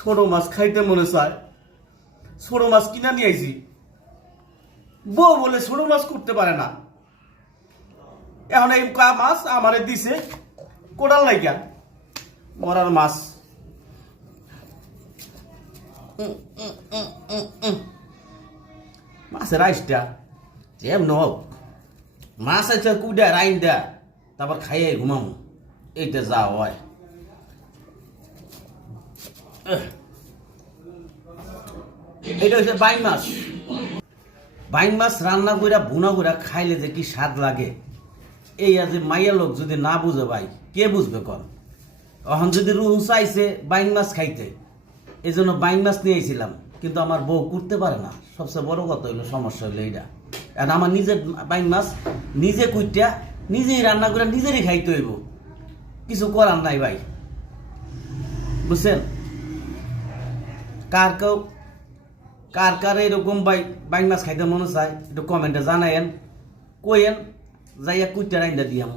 ছোট মাছ খাইতে মনে চায়, ছোট মাছ কিনা নিয়ে আইছি। বউ বলে ছোট মাছ করতে পারে না। এখন এই মাছ আমারে দিছে কোটাল লাইগা মরার মাছ। মাছের আইসটা যেমন হোক মাছ আছে কুইডা রাইন দেয়া তারপর খাইয়ে ঘুমামো, এইটা যা হয়। এটা হচ্ছে বাইং মাছ। বাইং মাছ রান্না কইরা ভুনা কইরা খাইলে যে কি স্বাদ লাগে, এই আজ মাইয়া লোক যদি না বুঝে ভাই কে বুঝবে কর। এখন যদি রুহ চাইছে বাইং মাছ খাইতে, এই জন্য বাইং মাছ নিয়ে আইছিলাম, কিন্তু আমার বউ করতে পারে না। সবচেয়ে বড় কথা হইলো সমস্যা হইলো এইটা। আর আমার নিজের বাইং মাছ নিজে কুইটা নিজেই রান্না করে নিজেরই খাইতে হইব, কিছু করার নাই ভাই, বুঝছেন। কার কার এরকম বাইং মাছ খাইতে মনে চায় একটু কমেন্টে জানায়েন, কইয়েন, যাইয়া কুইটা রাইন্দা দিয়াম।